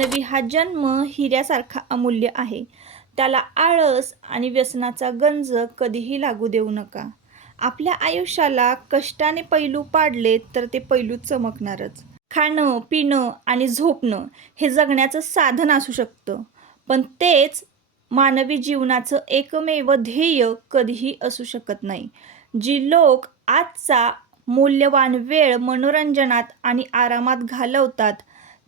मानवी हा जन्म हिऱ्यासारखा अमूल्य आहे. त्याला आळस आणि व्यसनाचा गंज कधीही लागू देऊ नका. आपल्या आयुष्याला कष्टाने पैलू पाडले तर ते पैलू चमकणारच. खाणं, पिणं आणि झोपणं हे जगण्याचं साधन असू शकतं, पण तेच मानवी जीवनाचं एकमेव ध्येय कधीही असू शकत नाही. जी लोक आजचा मूल्यवान वेळ मनोरंजनात आणि आरामात घालवतात,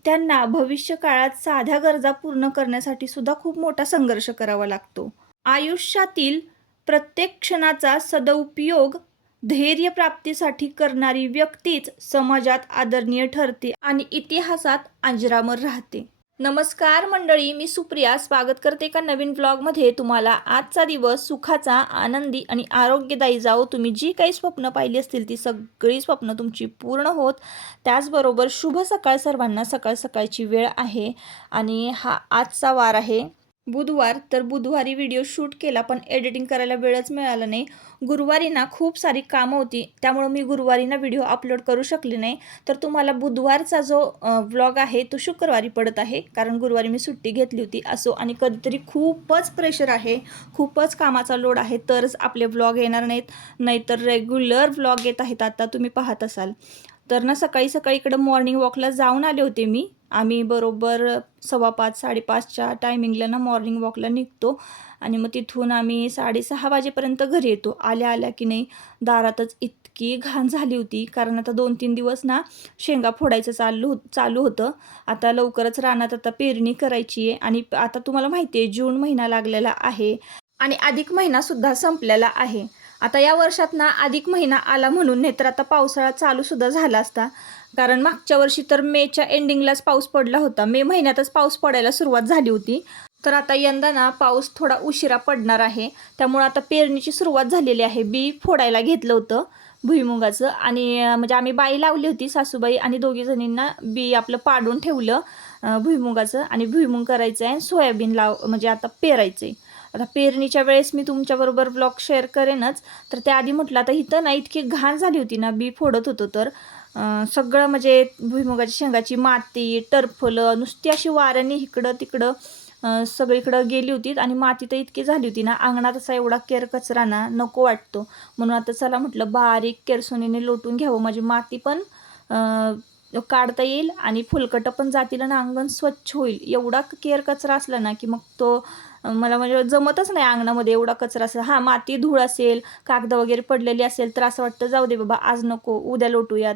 त्यांना भविष्यकाळात साध्या गरजा पूर्ण करण्यासाठी सुद्धा खूप मोठा संघर्ष करावा लागतो. आयुष्यातील प्रत्येक क्षणाचा सदुपयोग ध्येयप्राप्तीसाठी करणारी व्यक्तीच समाजात आदरणीय ठरते आणि इतिहासात अजरामर राहते. नमस्कार मंडळी, मी सुप्रिया स्वागत करते एका नवीन व्लॉगमध्ये. तुम्हाला आजचा दिवस सुखाचा, आनंदी आणि आरोग्यदायी जाओ. तुम्ही जी काही स्वप्न पाहिली असतील ती सगळी स्वप्न तुमची पूर्ण होत. त्याचबरोबर शुभ सकाळ सर्वांना. सकाळ सकाळची वेळ आहे आणि हा आजचा वार आहे बुधवार. तर बुधवारी व्हिडिओ शूट केला पण एडिटिंग करायला वेळच मिळाला नाही. गुरुवारी ना खूप सारी कामं होती, त्यामुळं मी गुरुवारी ना व्हिडिओ अपलोड करू शकले नाही. तर तुम्हाला बुधवारचा जो व्लॉग आहे तो शुक्रवारी पडत आहे, कारण गुरुवारी मी सुट्टी घेतली होती. असो, आणि कधीतरी खूपच प्रेशर आहे, खूपच कामाचा लोड आहे तरच आपले व्लॉग येणार नाहीत, नाहीतर रेग्युलर व्लॉग येत आहेत. आता तुम्ही पाहत असाल तर ना सकाळी सकाळी इकडं मॉर्निंग वॉकला जाऊन आले होते मी. आम्ही बरोबर 5:15 5:30च्या टायमिंगला ना मॉर्निंग वॉकला निघतो आणि मग तिथून आम्ही 6:30 वाजेपर्यंत घरी येतो. आल्या आल्या की नाही दारातच इतकी घाण झाली होती, कारण आता 2-3 दिवस ना शेंगा फोडायचं चालू होतं. आता लवकरच रानात आता पेरणी करायची आहे आणि आता तुम्हाला माहिती आहे जून महिना लागलेला आहे आणि अधिक महिनासुद्धा संपलेला आहे. आता या वर्षात ना अधिक महिना आला म्हणून, नाही तर आता पावसाळा चालूसुद्धा झाला असता, कारण मागच्या वर्षी तर मेच्या एंडिंगलाच पाऊस पडला होता. मे महिन्यातच पाऊस पडायला सुरुवात झाली होती. तर आता यंदा ना पाऊस थोडा उशिरा पडणार आहे, त्यामुळे आता पेरणीची सुरुवात झालेली आहे. बी फोडायला घेतलं होतं भुईमुगाचं आणि म्हणजे आम्ही बाई लावली होती, सासूबाई आणि दोघी जणींना बी आपलं पाडून ठेवलं भुईमुगाचं, आणि भुईमुग करायचं आहे, सोयाबीन म्हणजे आता पेरायचं आहे. आता पेरणीच्या वेळेस मी तुमच्याबरोबर ब्लॉग शेअर करेनच. तर त्याआधी म्हटलं आता इथं ना इतकी घाण झाली होती ना, बी फोडत होतो तर सगळं म्हणजे भुईमुगाची शेंगाची माती, टरफलं नुसती अशी वाऱ्याने इकडं तिकडं सगळीकडं गेली होती आणि माती तर इतकी झाली होती ना, अंगणात असा एवढा केर कचरा ना नको वाटतो. म्हणून आता चला म्हटलं बारीक केरसुनीने लोटून घ्यावं, माझी माती पण काढता येईल आणि फुलकटं पण जातील आणि अंगण स्वच्छ होईल. एवढा केर कचरा असला ना की मग तो मला म्हणजे जमतच नाही अंगणामध्ये एवढा कचरा असेल. हां, माती धूळ असेल, कागद वगैरे पडलेली असेल तर असं वाटतं जाऊ दे बाबा आज नको, उद्या लोटूयात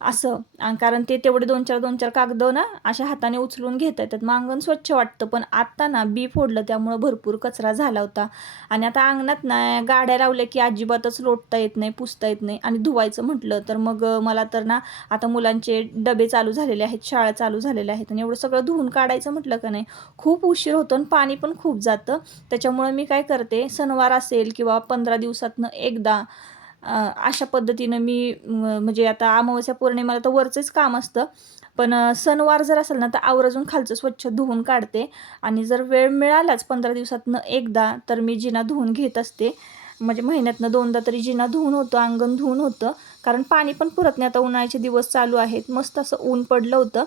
असं. कारण ते तेवढे 2-4 कागद ना अशा हाताने उचलून घेता येतात, मग अंगण स्वच्छ वाटतं. पण आत्ता ना बी फोडलं त्यामुळं भरपूर कचरा झाला होता आणि आता अंगणात ना गाड्या लावल्या की अजिबातच लोटता येत नाही, पुसता येत नाही. आणि धुवायचं म्हटलं तर मग मला तर ना आता मुलांचे डबे चालू झालेले आहेत, शाळा चालू झालेल्या आहेत आणि एवढं सगळं धुवून काढायचं म्हटलं का नाही खूप उशीर होतो आणि पाणी पण खूप जातं. त्याच्यामुळं मी काय करते, सणवार असेल किंवा 15 दिवसातनं एकदा अशा पद्धतीनं मी म्हणजे आता अमावस्या पौर्णिमेला तर वरचंच काम असतं, पण सणवार जर असेल ना तर आवर्जून खालचं स्वच्छ धुवून काढते. आणि जर वेळ मिळालाच 15 दिवसातनं एकदा तर मी जिना धुवून घेत असते. म्हणजे महिन्यातनं 2दा तरी जिना धुवून होतं, अंगण धुवून होतं, कारण पाणी पण पुरत नाही. आता उन्हाळ्याचे दिवस चालू आहेत, मस्त असं ऊन पडलं होतं.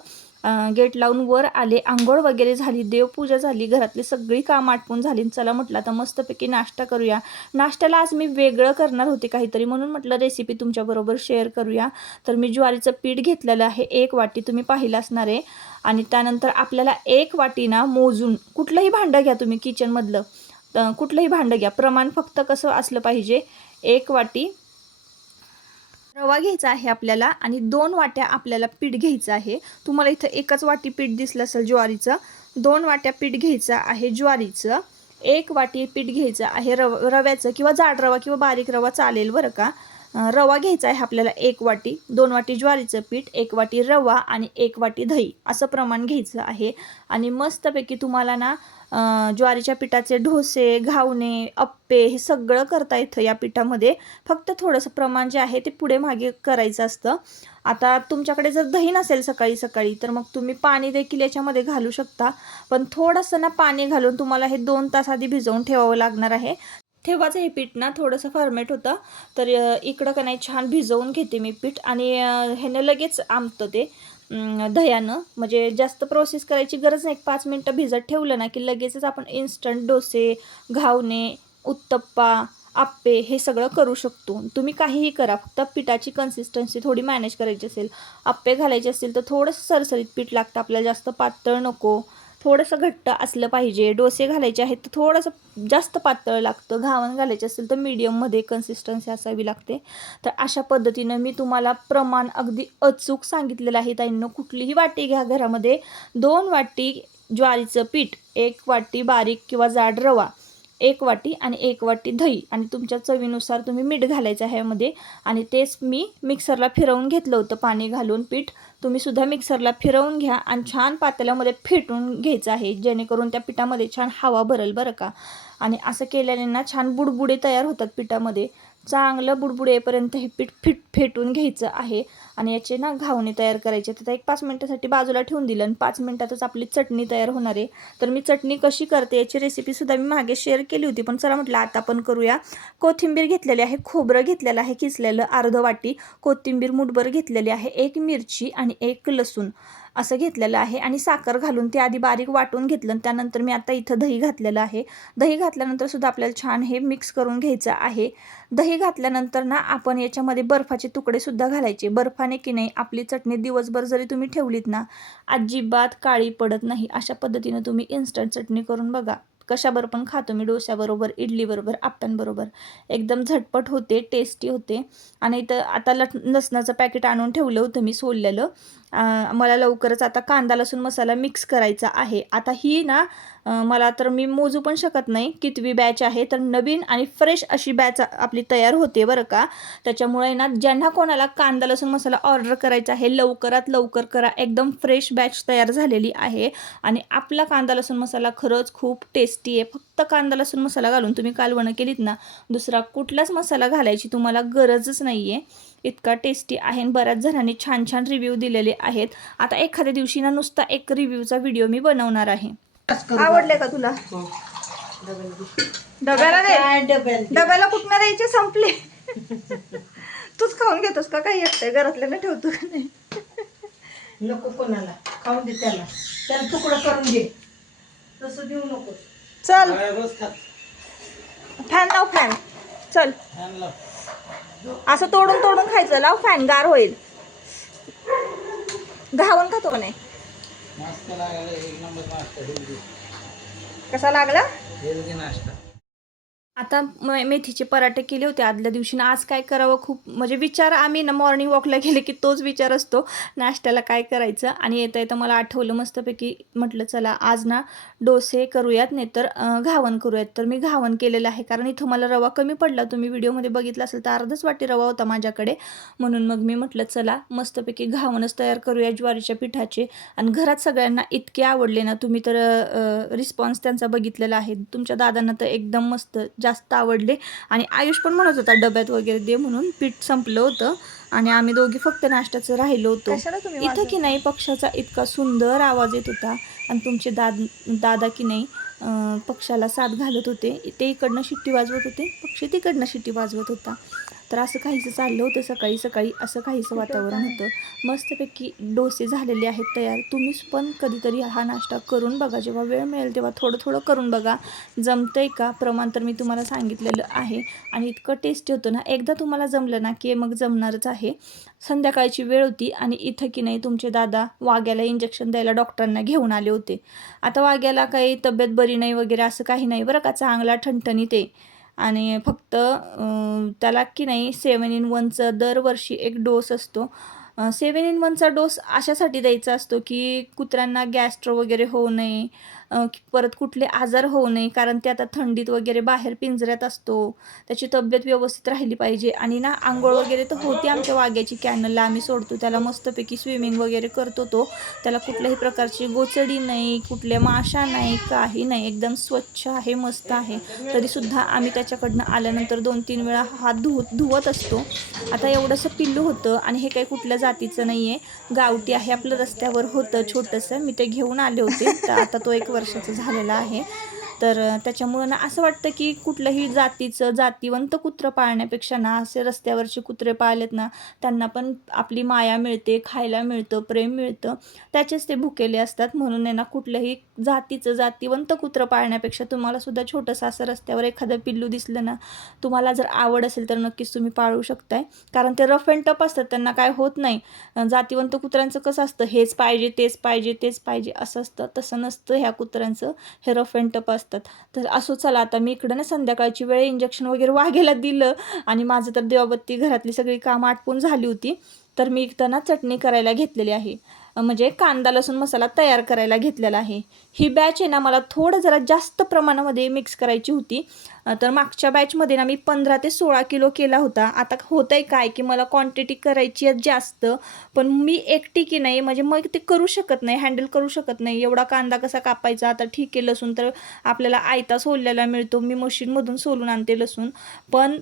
गेट लावून वर आले, आंघोळ वगैरे झाली, देवपूजा झाली, घरातली सगळी कामं आटपून झाली. चला म्हटलं आता मस्तपैकी नाश्ता करूया. नाश्त्याला आज मी वेगळं करणार होते काहीतरी, म्हणून म्हटलं रेसिपी तुमच्याबरोबर शेअर करूया. तर मी ज्वारीचं पीठ घेतलेलं आहे 1 वाटी, तुम्ही पाहिलं असणार आहे. आणि त्यानंतर आपल्याला 1 वाटी ना मोजून, कुठलंही भांडं घ्या तुम्ही किचनमधलं, कुठलंही भांडं घ्या, प्रमाण फक्त कसं असलं पाहिजे, 1 वाटी रवा घ्यायचा आहे आपल्याला आणि 2 वाट्या आपल्याला पीठ घ्यायचं आहे. तुम्हाला इथं 1च वाटी पीठ दिसलं असेल ज्वारीचं, 2 वाट्या पीठ घ्यायचं आहे ज्वारीचं. 1 वाटी पीठ घ्यायचं आहे रव्याचं, किंवा जाड रवा किंवा बारीक रवा चालेल बरं का. रवा घ्यायचा आहे आपल्याला 1 वाटी, 2 वाटी ज्वारीचं पीठ, 1 वाटी रवा आणि 1 वाटी दही, असं प्रमाण घ्यायचं आहे. आणि मस्तपैकी तुम्हाला ना ज्वारीच्या पिठाचे डोसे, घावणे, अप्पे हे सगळं करता येतं या पिठामध्ये. फक्त थोडंसं प्रमाण जे आहे ते पुढे मागे करायचं असतं. आता तुमच्याकडे जर दही नसेल सकाळी सकाळी तर मग तुम्ही पाणी देखील याच्यामध्ये घालू शकता, पण थोडंसं ना पाणी घालून तुम्हाला हे 2 तास आधी भिजवून ठेवावं लागणार आहे. तेव्हाच हे पीठ ना थोडंसं फर्मेट होतं. तर इकडं का नाही छान भिजवून घेते मी पीठ आणि ह्यानं लगेच आंबतं ते. दह्यानं. म्हणजे जास्त प्रोसेस करायची गरज नाही. 5 मिनटं भिजत ठेवलं ना की लगेचच आपण इन्स्टंट डोसे, घावणे, उत्तप्पा, आप्पे हे सगळं करू शकतो. तुम्ही काहीही करा, फक्त पिठाची कन्सिस्टन्सी थोडी मॅनेज करायची असेल. आप्पे घालायचे असतील तर थोडंसं सरसरीत पीठ लागतं आपल्याला, जास्त पातळ नको, थोडंसं घट्ट असलं पाहिजे. डोसे घालायचे आहेत तर थोडंसं जास्त पातळ लागतं. घावण घालायचे असेल तर मीडियममध्ये कन्सिस्टन्सी असावी लागते. तर अशा पद्धतीनं मी तुम्हाला प्रमाण अगदी अचूक सांगितलेलं आहे ताईंनो. कुठलीही वाटी घ्या घरामध्ये, 2 वाटी ज्वारीचं पीठ, 1 वाटी बारीक किंवा जाड रवा, 1 वाटी आणि 1 वाटी दही, आणि तुमच्या चवीनुसार तुम्ही मीठ घालायचं आहे ह्यामध्ये. आणि तेच मी मिक्सरला फिरवून घेतलं होतं पाणी घालून पीठ. तुम्हीसुद्धा मिक्सरला फिरवून घ्या आणि छान पातेल्यामध्ये फेटून घ्यायचं आहे, जेणेकरून त्या पिठामध्ये छान हवा भरेल बरं का. आणि असं केल्याने ना छान बुडबुडे तयार होतात पिठामध्ये. चांगलं बुडबुडे येईपर्यंत हे पीठ फेटून घ्यायचं आहे. आणि याचे ना घावणे तयार करायचे. तर एक 5 मिनटासाठी बाजूला ठेवून दिलं आणि 5 मिनटातच आपली चटणी तयार होणार आहे. तर मी चटणी कशी करते याची रेसिपीसुद्धा मी मागे शेअर केली होती, पण चला म्हटलं आता आपण करूया. कोथिंबीर घेतलेली आहे, खोबरं घेतलेलं आहे किसलेलं अर्ध वाटी, कोथिंबीर मुठभर घेतलेली आहे, 1 मिरची आणि 1 लसूण असं घेतलेलं आहे, आणि साखर घालून ते आधी बारीक वाटून घेतलं. आणि त्यानंतर मी आता इथं दही घातलेलं आहे. दही घातल्यानंतर सुद्धा आपल्याला छान हे मिक्स करून घ्यायचं आहे. दही घातल्यानंतर ना आपण याच्यामध्ये बर्फाचे तुकडे सुद्धा घालायचे. बर्फाने की नाही आपली चटणी दिवसभर जरी तुम्ही ठेवलीत ना अजिबात काळी पडत नाही. अशा पद्धतीनं तुम्ही इन्स्टंट चटणी करून बघा. कशाबरोबर पण खातो मी, डोश्याबरोबर, इडलीबरोबर, आप्प्यांबरोबर. एकदम झटपट होते, टेस्टी होते. आणि इथं आता लसणाचं पॅकेट आणून ठेवलं होतं मी सोललेलं. मला लवकरच आता कांदा लसूण मसाला मिक्स करायचा आहे. आता ही ना मला तर मी मोजू पण शकत नाही कितवी बॅच आहे. तर नवीन आणि फ्रेश अशी बॅच आपली तयार होते बरं का. त्याच्यामुळे ना ज्यांना कोणाला कांदा लसूण मसाला ऑर्डर करायचा आहे लवकरात लवकर करा. एकदम फ्रेश बॅच तयार झालेली आहे. आणि आपला कांदा लसूण मसाला खरंच खूप टेस्टी आहे. फक्त कांदा लसूण मसाला घालून तुम्ही कालवणं केलीत ना, दुसरा कुठलाच मसाला घालायची तुम्हाला गरजच नाही आहे. इतका टेस्टी आहे. आणि बऱ्याच जणांनी छान छान रिव्ह्यू दिलेले आहेत. आता एखाद्या दिवशी ना नुसता एक रिव्ह्यूचा व्हिडिओ मी बनवणार आहे. आवडले का तुला? डब्याला नाही, डब्याला कुठनं द्यायचे, संपले. तूच खाऊन घेतोस का काही एकटं? घरातल्याला ठेवतो का नाही? नको कोणाला खाऊन दे, त्याला त्याला तुकडं करून दे, तसं देऊ नको. चल फॅन लाव, फॅन. चल असं तोडून तोडून खायचं. लाव फॅन, गार होईल. घावण खातो का नाही? कसा लागला? आता मेथीचे पराठे केले होते आदल्या दिवशी. आज काय करावं, खूप म्हणजे विचार. आम्ही ना मॉर्निंग वॉकला गेले की तोच विचार असतो, नाश्त्याला काय करायचं. आणि येता येतं मला आठवलं मस्तपैकी, म्हटलं चला आज ना डोसे करूयात, नाही तर घावण करूयात. तर मी घावण केलेलं आहे, कारण इथं मला रवा कमी पडला. तुम्ही व्हिडिओमध्ये बघितलं असेल तर अर्धच वाटी रवा होता माझ्याकडे. म्हणून मग मी म्हटलं चला मस्तपैकी घावणच तयार करूया ज्वारीच्या पिठाचे. आणि घरात सगळ्यांना इतके आवडले ना, तुम्ही तर रिस्पॉन्स त्यांचा बघितलेला आहे. तुमच्या दादांना तर एकदम मस्त जास्त आवडले. आणि आयुष पण म्हणत होता डब्यात वगैरे दे म्हणून. पीठ संपलं होतं आणि आम्ही दोघी फक्त नाश्त्याचं राहिलो होतो. इथं की नाही पक्षाचा इतका सुंदर आवाज येत होता. आणि तुमचे दादा की नाही पक्षाला साथ घालत होते. ते इकडनं शिट्टी वाजवत होते, पक्षी तिकडनं शिट्टी वाजवत होता. तर असं काहीसं चाललं होतं सकाळी सकाळी. असं काहीसं वातावरण होतं. मस्तपैकी डोसे झालेले आहेत तयार. तुम्ही पण कधीतरी हा नाश्ता करून बघा. जेव्हा वेळ मिळेल तेव्हा थोडं थोडं करून बघा. जमतंय का? प्रमाण तर मी तुम्हाला सांगितलेलं आहे. आणि इतकं टेस्टी होतं ना, एकदा तुम्हाला जमलं ना की मग जमणारच आहे. संध्याकाळची वेळ होती आणि इथं की नाही तुमचे दादा वाघ्याला इंजेक्शन द्यायला डॉक्टरांना घेऊन आले होते. आता वाघ्याला काही तब्येत बरी नाही वगैरे असं काही नाही बरं का, चांगला ठणठणीत आहे. आणि फक्त त्याला की नाही 7-in-1चा दरवर्षी एक डोस असतो. 7-in-1चा डोस अशासाठी द्यायचा असतो की कुत्र्यांना गॅस्ट्रो वगैरे होऊ नये, परत कुठले आजार होऊ नये. कारण ते आता थंडीत वगैरे बाहेर पिंजऱ्यात असतो, त्याची तब्येत व्यवस्थित राहिली पाहिजे. आणि ना आंघोळ वगैरे तर होती आमच्या वाघ्याची, कॅनलला आम्ही सोडतो त्याला, मस्तपैकी स्विमिंग वगैरे करतो तो. त्याला कुठल्याही प्रकारची गोचडी नाही, कुठल्या माशा नाही, काही नाही, एकदम स्वच्छ आहे, मस्त आहे. तरीसुद्धा आम्ही त्याच्याकडनं आल्यानंतर 2-3 वेळा हात धुवत असतो. आता एवढंसं पिल्लू होतं आणि हे काही कुठल्या जातीचं नाही आहे, गावठी आहे. आपलं रस्त्यावर होतं छोटंसं, मी ते घेऊन आले होते. तर आता तो 1 वर्षाचा झालेला आहे. तर त्याच्यामुळं ना असं वाटतं की कुठलंही जातीवंत कुत्रं पाळण्यापेक्षा ना असे रस्त्यावरचे कुत्रे पाळलेत ना, त्यांना पण आपली माया मिळते, खायला मिळतं, प्रेम मिळतं. त्याचेच ते भुकेले असतात. म्हणून आहे ना कुठलंही जातीवंत कुत्रं पाळण्यापेक्षा तुम्हाला सुद्धा छोटंसं असं रस्त्यावर एखादं पिल्लू दिसलं ना, तुम्हाला जर आवड असेल तर नक्कीच तुम्ही पाळू शकताय. कारण ते रफ अँड टफ असतात, त्यांना काय होत नाही. जातीवंत कुत्र्यांचं कसं असतं, हेच पाहिजे, तेच पाहिजे, तेच पाहिजे असं असतं. तसं नसतं ह्या कुत्र्यांचं, हे रफ अँड टफ असतात. तर असो चला, आता मी इकडं ना संध्याकाळची वेळ इंजेक्शन वगैरे वाघेला दिलं आणि माझं तर देवाबत्ती घरातली सगळी कामं आटपून झाली होती. तर मी इथं ना चटणी करायला घेतलेली आहे. म्हणजे कांदा लसूण मसाला तयार करायला घेतलेला आहे. ही बॅच आहे ना मला थोडं जरा जास्त प्रमाणामध्ये मिक्स करायची होती. तर मागच्या बॅचमध्ये ना मी 15 ते 16 किलो केला होता. आता होतं आहे काय की मला क्वांटिटी करायची आहे जास्त, पण मी एकटी की नाही म्हणजे मग ते करू शकत नाही, हँडल करू शकत नाही. एवढा कांदा कसा कापायचा? आता ठीक आहे, लसूण तर आपल्याला आयता सोललेला मिळतो, मी मशीनमधून सोलून आणते लसूण. पण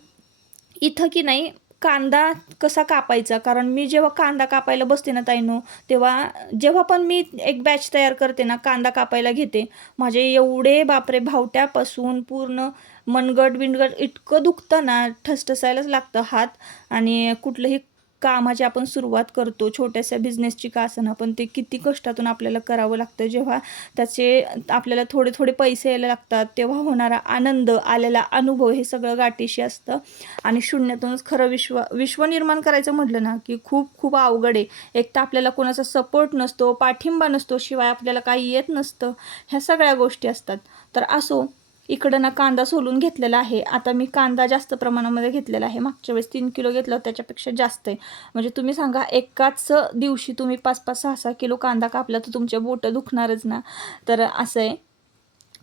इथं की नाही कांदा कसा कापायचा, कारण मी जेव्हा कांदा कापायला बसते ना ताईनो, तेव्हा जेव्हा पण मी एक बॅच तयार करते ना, कांदा कापायला घेते, माझे एवढे बापरे भावट्यापासून पूर्ण मनगट बिनगट इतकं दुखतं ना, ठसठसायलाच लागतं हात. आणि कुठलंही कामाची आपण सुरुवात करतो, छोट्याशा बिझनेसची का असेना, पण ते किती कष्टातून आपल्याला करावं लागतं. जेव्हा त्याचे आपल्याला थोडे थोडे पैसे यायला लागतात, तेव्हा होणारा आनंद, आलेला अनुभव हे सगळं गाठीशी असतं. आणि शून्यातूनच खरं विश्व निर्माण करायचं म्हटलं ना की खूप खूप अवघड आहे. एक तर आपल्याला कोणाचा सपोर्ट नसतो, पाठिंबा नसतो, शिवाय आपल्याला काही येत नसतं. ह्या सगळ्या गोष्टी असतात. तर असो, इकडं ना कांदा सोलून घेतलेला आहे. आता मी कांदा जास्त प्रमाणामध्ये घेतलेला आहे. मागच्या वेळेस 3 किलो घेतला, त्याच्यापेक्षा जास्त आहे. म्हणजे तुम्ही सांगा, एकाच दिवशी तुम्ही 5-5, 6-6 किलो कांदा कापला तर तुमच्या बोटं दुखणारच ना. तर असं आहे.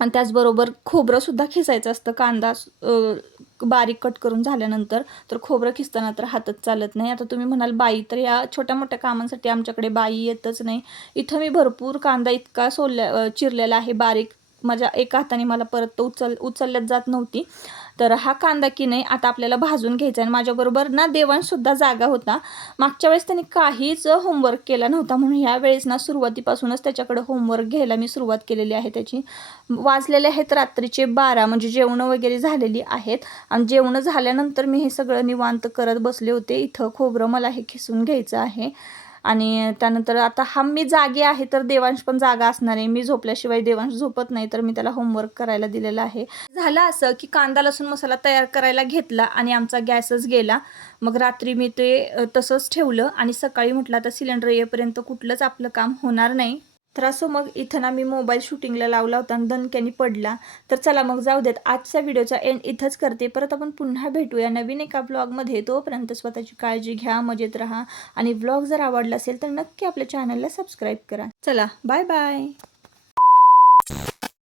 आणि त्याचबरोबर खोबरंसुद्धा खिसायचं असतं. कांदा बारीक कट करून झाल्यानंतर तर खोबरं खिसताना तर हातच चालत नाही. आता तुम्ही म्हणाल बाई, तर या छोट्या मोठ्या कामांसाठी आमच्याकडे बाई येतच नाही. इथं मी भरपूर कांदा इतका चिरलेला आहे बारीक, माझ्या एका हाताने मला परत तो उचलल्याच जात नव्हती. तर हा कांदा की नाही आता आपल्याला भाजून घ्यायचा. आणि माझ्याबरोबर ना देवांशसुद्धा जागा होता. मागच्या वेळेस त्यांनी काहीच होमवर्क केला नव्हता, म्हणून ह्या वेळेस ना सुरुवातीपासूनच त्याच्याकडे होमवर्क घ्यायला मी सुरुवात केलेली आहे त्याची. वाजलेले आहेत रात्रीचे 12, म्हणजे जेवणं वगैरे झालेली आहेत. आणि जेवणं झाल्यानंतर मी हे सगळं निवांत करत बसले होते. इथं खोबरं मला हे खिसून घ्यायचं आहे. आणि त्यानंतर आता मी जागी आहे तर देवांश पण जागा असणार आहे. मी झोपल्याशिवाय देवांश झोपत नाही, तर मी त्याला होमवर्क करायला दिलेला आहे. झालं असं की कांदा लसूण मसाला तयार करायला घेतला आणि आमचा गॅसच गेला. मग रात्री मी ते तसंच ठेवलं आणि सकाळी म्हटलं आता सिलेंडर येईपर्यंत कुठलंच आपलं काम होणार नाही. तर असं मग इथं ना मी मोबाईल शूटिंगला लावला होता आणि दणक्याने पडला. तर चला मग जाऊ देत, आजचा व्हिडिओचा एंड इथंच करते. परत आपण पुन्हा भेटूया नवीन एका ब्लॉगमध्ये. तोपर्यंत स्वतःची काळजी घ्या, मजेत राहा. आणि ब्लॉग जर आवडला असेल तर नक्की आपल्या चॅनलला सबस्क्राईब करा. चला, बाय बाय.